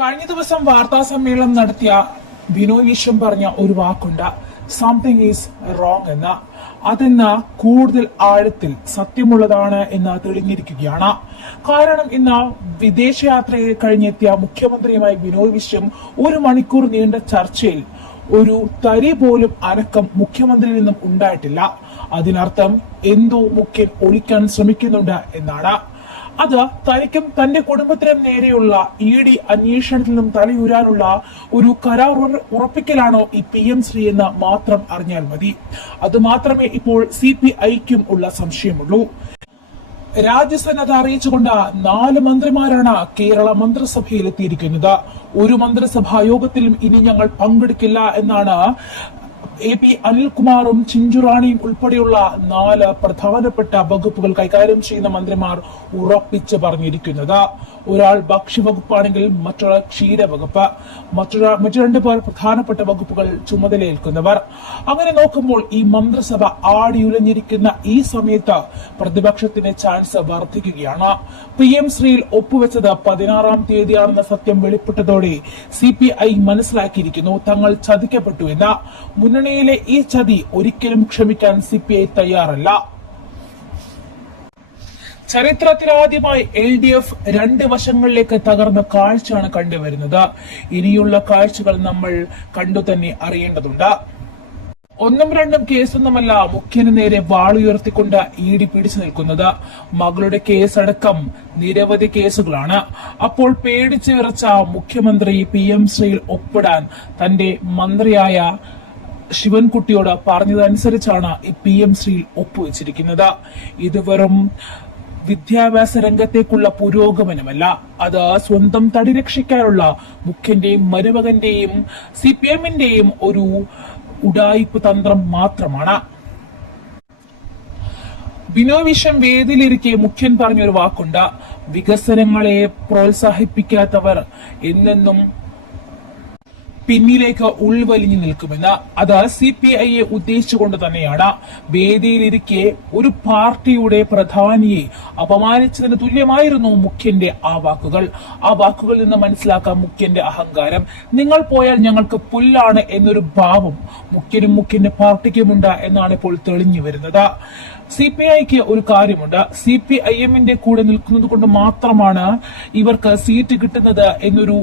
കഴിഞ്ഞ ദിവസം വാർത്താ സമ്മേളനം നടത്തിയ ബിനോയ് വിശ്വം പറഞ്ഞ ഒരു വാക്കുണ്ട്. സംതിങ് ഈസ് റോങ് എന്ന്. അതെന്ന് കൂടുതൽ ആഴത്തിൽ സത്യമുള്ളതാണ് എന്ന് തെളിഞ്ഞിരിക്കുകയാണ്. കാരണം ഇന്ന് വിദേശയാത്രയിൽ കഴിഞ്ഞെത്തിയ മുഖ്യമന്ത്രിയുമായി ബിനോയ് വിശ്വം ഒരു മണിക്കൂർ നീണ്ട ചർച്ചയിൽ ഒരു തരി പോലും അനക്കം മുഖ്യമന്ത്രിയിൽ നിന്നും ഉണ്ടായിട്ടില്ല. അതിനർത്ഥം എന്തോ മുഖ്യൻ ഒളിക്കാൻ ശ്രമിക്കുന്നുണ്ട് എന്നാണ്. അത് തനിക്കും തന്റെ കുടുംബത്തിനും നേരെയുള്ള ഇ ഡി അന്വേഷണത്തിൽ നിന്നും തലയുരാനുള്ള ഒരു കരാർ ഉറ- ഉറപ്പിക്കലാണോ ഈ പി എം ശ്രീ എന്ന് മാത്രം അറിഞ്ഞാൽ മതി. അത് മാത്രമേ ഇപ്പോൾ സി പി ഐക്കും ഉള്ള സംശയമുള്ളൂ. രാജ്യസന്നദ്ധ അറിയിച്ചുകൊണ്ട് നാല് മന്ത്രിമാരാണ് കേരള മന്ത്രിസഭയിൽ എത്തിയിരിക്കുന്നത് ഒരു മന്ത്രിസഭാ യോഗത്തിലും ഇനി ഞങ്ങൾ പങ്കെടുക്കില്ല എന്നാണ് എ പി അനിൽകുമാറും ചിഞ്ചുറാണിയും ഉൾപ്പെടെയുള്ള നാല് പ്രധാനപ്പെട്ട വകുപ്പുകൾ കൈകാര്യം ചെയ്യുന്ന മന്ത്രിമാർ ഉറപ്പിച്ച് പറഞ്ഞിരിക്കുന്നത്. ഒരാൾ ഭക്ഷ്യവകുപ്പാണെങ്കിൽ മറ്റൊരാൾ ക്ഷീരവകുപ്പ് മറ്റൊരാൾ മറ്റു രണ്ടുപേർ പ്രധാനപ്പെട്ട വകുപ്പുകൾ ചുമതലയേൽക്കുന്നവർ. അങ്ങനെ നോക്കുമ്പോൾ ഈ മന്ത്രിസഭ ആടിയുലഞ്ഞിരിക്കുന്ന ഈ സമയത്ത് പ്രതിപക്ഷത്തിന് ചാൻസ് വർദ്ധിക്കുകയാണ്. പി എം ശ്രീയിൽ ഒപ്പുവെച്ചത് പതിനാറാം തീയതിയാണെന്ന സത്യം വെളിപ്പെട്ടതോടെ സി പി ഐ മനസ്സിലാക്കിയിരിക്കുന്നു. തങ്ങൾ ചതിക്കപ്പെട്ടു എന്ന്. മുന്നണിയിലെ ഈ ചതി ഒരിക്കലും ക്ഷമിക്കാൻ സി പി ഐ തയ്യാറല്ല. ചരിത്രത്തിലാദ്യമായി എൽ ഡി എഫ് രണ്ട് വശങ്ങളിലേക്ക് തകർന്ന കാഴ്ചയാണ് കണ്ടുവരുന്നത്. ഇനിയുള്ള കാഴ്ചകൾ നമ്മൾ കണ്ടു തന്നെ അറിയേണ്ടതുണ്ട്. ഒന്നും രണ്ടും കേസൊന്നുമല്ല മുഖ്യന് നേരെ വാളുയർത്തിക്കൊണ്ട് ഇ ഡി പിടിച്ചു നിൽക്കുന്നത്. മകളുടെ കേസടക്കം നിരവധി കേസുകളാണ്. അപ്പോൾ പേടിച്ചു വിറച്ച മുഖ്യമന്ത്രി പി എം ശ്രീയിൽ ഒപ്പിടാൻ തന്റെ മന്ത്രിയായ ശിവൻകുട്ടിയോട് പറഞ്ഞതനുസരിച്ചാണ് ഈ പി എം ശ്രീയിൽ ഒപ്പുവെച്ചിരിക്കുന്നത്. ഇത് വെറും വിദ്യാഭ്യാസ രംഗത്തേക്കുള്ള പുരോഗമനമല്ല. അത് സ്വന്തം തടി രക്ഷിക്കാനുള്ള മുഖ്യന്റെയും മരുമകന്റെയും സി പി എമ്മിന്റെയും ഒരു ഉടായിപ്പ് തന്ത്രം മാത്രമാണ്. വിനോവിഷം വേദിയിലിരിക്കെ മുഖ്യൻ പറഞ്ഞൊരു വാക്കുണ്ട്. വികസനങ്ങളെ പ്രോത്സാഹിപ്പിക്കാത്തവർ എന്നെന്നും പിന്നിലേക്ക് ഉൾവലിഞ്ഞു നിൽക്കുമെന്ന് അത് സി പി ഐയെ ഉദ്ദേശിച്ചുകൊണ്ട് തന്നെയാണ്. വേദിയിലിരിക്കെ ഒരു പാർട്ടിയുടെ പ്രധാനിയെ അപമാനിച്ചതിന് തുല്യമായിരുന്നു മുഖ്യന്റെ ആ വാക്കുകൾ. ആ വാക്കുകളിൽ നിന്ന് മനസ്സിലാക്കാം മുഖ്യന്റെ അഹങ്കാരം. നിങ്ങൾ പോയാൽ ഞങ്ങൾക്ക് പുല്ലാണ് എന്നൊരു ഭാവം മുഖ്യനും മുഖ്യന്റെ പാർട്ടിക്കുമുണ്ട് എന്നാണ് ഇപ്പോൾ തെളിഞ്ഞു വരുന്നത്. സി പി ഐക്ക് ഒരു കാര്യമുണ്ട്. സി പി ഐ എമ്മിന്റെ കൂടെ നിൽക്കുന്നത് കൊണ്ട് മാത്രമാണ് ഇവർക്ക് സീറ്റ് കിട്ടുന്നത് എന്നൊരു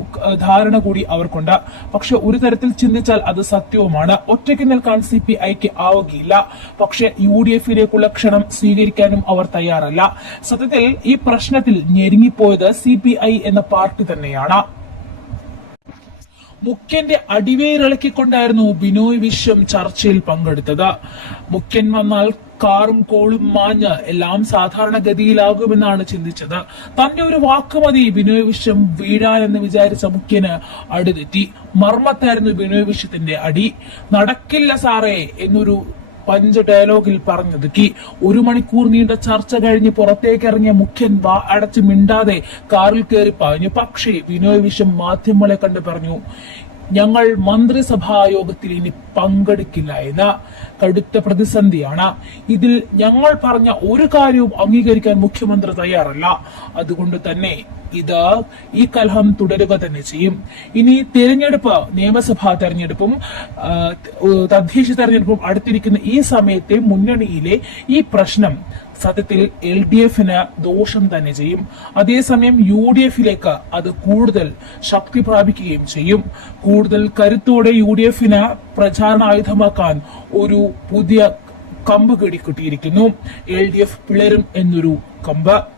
ധാരണ കൂടി അവർക്കുണ്ട്. പക്ഷെ ഒരു തരത്തിൽ ചിന്തിച്ചാൽ അത് സത്യവുമാണ്. ഒറ്റയ്ക്ക് നിൽക്കാൻ സി പി ഐക്ക് ആവുകയില്ല. പക്ഷെ യു ഡി എഫിലേക്കുള്ള ക്ഷണം സ്വീകരിക്കാനും അവർ തയ്യാറല്ല. സത്യത്തിൽ ഈ പ്രശ്നത്തിൽ ഞെരുങ്ങിപ്പോയത് സി പി ഐ എന്ന പാർട്ടി തന്നെയാണ്. മുഖ്യന്റെ അടിവേരിളക്കിക്കൊണ്ടായിരുന്നു ബിനോയ് വിശ്വം ചർച്ചയിൽ പങ്കെടുത്തത്. മുഖ്യൻ വന്നാൽ കാറും കോളും മാഞ്ഞ് എല്ലാം സാധാരണഗതിയിലാകുമെന്നാണ് ചിന്തിച്ചത്. തന്റെ ഒരു വാക്ക് മതി ബിനോയ് വിശ്വം വീഴാനെന്ന് വിചാരിച്ച മുഖ്യന് അടുതെറ്റി മർമ്മത്തായിരുന്നു ബിനോയ് വിശ്വത്തിന്റെ അടി. നടക്കില്ല സാറേ എന്നൊരു പഞ്ച് ഡയലോഗിൽ പറഞ്ഞൊതുക്കി. ഒരു മണിക്കൂർ നീണ്ട ചർച്ച കഴിഞ്ഞ് പുറത്തേക്ക് ഇറങ്ങിയ മുഖ്യൻ വാ അടച്ച് മിണ്ടാതെ കാറിൽ കയറി പാഞ്ഞു. പക്ഷേ ബിനോയ് വിശ്വം മാധ്യമങ്ങളെ കണ്ട് പറഞ്ഞു ഞങ്ങൾ മന്ത്രിസഭാ യോഗത്തിൽ ഇനി പങ്കെടുക്കില്ല എന്ന് കടുത്ത പ്രതിസന്ധിയാണ്. ഇതിൽ ഞങ്ങൾ പറഞ്ഞ ഒരു കാര്യവും അംഗീകരിക്കാൻ മുഖ്യമന്ത്രി തയ്യാറല്ല. അതുകൊണ്ട് തന്നെ ഇത് ഈ കലഹം തുടരുക തന്നെ ചെയ്യും. ഇനി തെരഞ്ഞെടുപ്പ് നിയമസഭാ തെരഞ്ഞെടുപ്പും തദ്ദേശ തെരഞ്ഞെടുപ്പും അടുത്തിരിക്കുന്ന ഈ സമയത്തെ മുന്നണിയിലെ ഈ പ്രശ്നം സത്യത്തിൽ എൽ ഡി എഫിന് ദോഷം തന്നെ ചെയ്യും. അതേസമയം യു ഡി എഫിലേക്ക് അത് കൂടുതൽ ശക്തി പ്രാപിക്കുകയും ചെയ്യും. കൂടുതൽ കരുത്തോടെ യു ഡി എഫിന് പ്രചാരണ ആയുധമാക്കാൻ ഒരു പുതിയ കമ്പ് കിട്ടിയിരിക്കുന്നു എൽ ഡി എഫ് പിളരും എന്നൊരു കമ്പ്.